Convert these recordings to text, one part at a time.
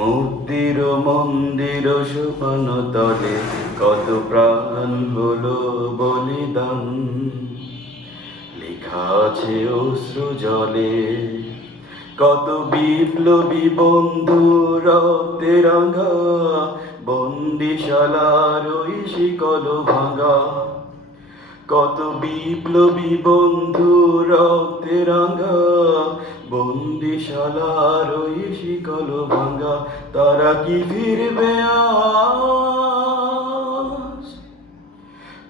মূর্তির মন্দির সোপান তলে কত প্রাণ হলো বলিদান, লেখা আছে অশ্রু জলে। কত বিপ্লবী বন্ধু রক্তে রাঙা, বন্দিশালার ওই শিকল ভাঙা। কত বিপ্লবী বন্ধু রক্তে রাঙা, বন্দিশালার ওই শিকল ভাঙা। তারা কি ফিরবে আজ?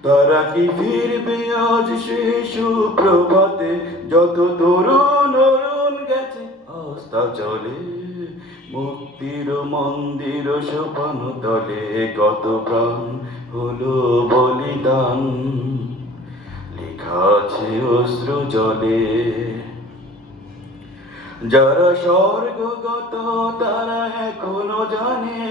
তারা কি ফিরবে আজ সে সুপ্রভাতে? যত তরুণ অরুণ গেছে আস্থা চলে, মুক্তির মন্দির সোপান তলে কত প্রাণ হলো বলিদান, লেখা আছে অশ্রু জলে। যারা স্বর্গগত তারা এখনো জানে,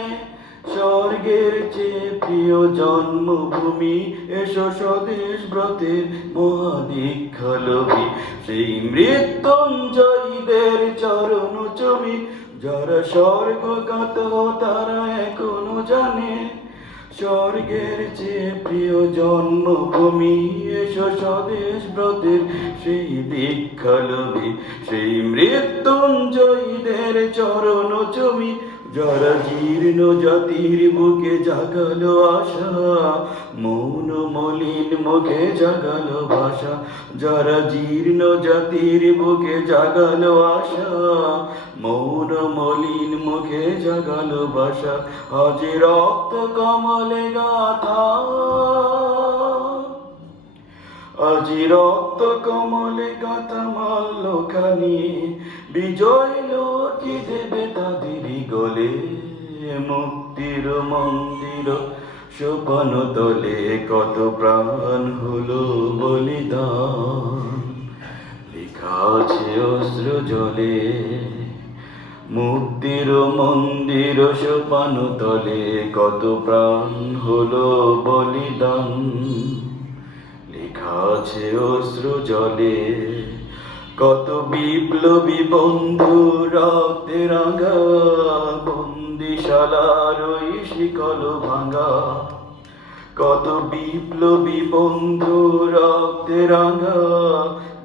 স্বর্গের চেয়ে প্রিয় জন্মভূমি। এসো স্বদেশ ব্রতের মহাদীক্ষা লোভী, সেই মৃত্যুঞ্জয়ীদের চরণ চুমি। যারা স্বর্গগত তারা এখনো জানে, স্বর্গের চেয়ে প্রিয় জন্মভূমি। এসো স্বদেশ ব্রতের সেই দীক্ষা লোভী, সেই মৃত্যুঞ্জয়ীদের চরণ চুমি। যারা জীর্ণ জাতির বুকে জাগালো আশা, মৌন মলিন মুখে জাগালো ভাষা। যারা জীর্ণ জাতির বুকে জাগালো আশা, মৌন মলিন মুখে জাগালো ভাষা। আজ রক্ত কমলে গাথা, আজি রক্ত কমলে গাথা মাল্যখানি, বিজয় লক্ষ্মী দেবে তাদেরই গলে। মুক্তির মন্দির সোপান তলে কত প্রাণ হলো বলিদান, লেখা আছে অশ্রু জলে। মুক্তির মন্দির সোপান তলে কত প্রাণ হলো বলিদান, লেখা আছে অশ্রু জলে। কত বিপ্লবী বন্ধু রক্তে রাঙা, বন্দিশালার ওই শিকল ভাঙা। কত বিপ্লবী বন্ধু রক্তে রাঙা,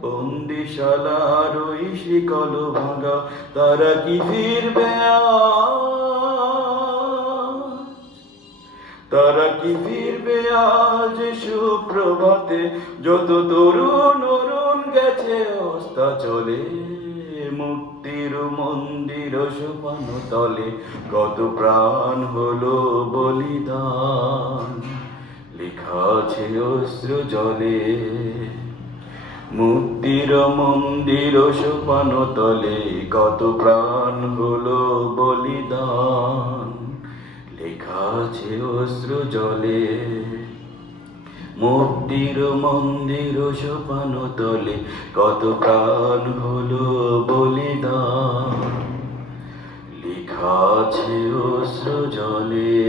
বন্দিশালার ওই শিকল ভাঙা। তারা কি ফিরবে আজ? তারা কি ফিরবে আজ সুপ্রভাতে? যত তরুণ অরুণ গেছে অস্তা চলে, মুক্তির মন্দির সোপান তলে কত প্রাণ হলো বলিদান, লেখা আছে অশ্রু জলে। মুক্তির মন্দির সোপান তলে কত প্রাণ হলো বলিদান, লেখা আছে অশ্রু জলে। মুক্তির মন্দির সোপান তলে কত প্রাণ হলো বলিদান, লেখা আছে অশ্রু জলে।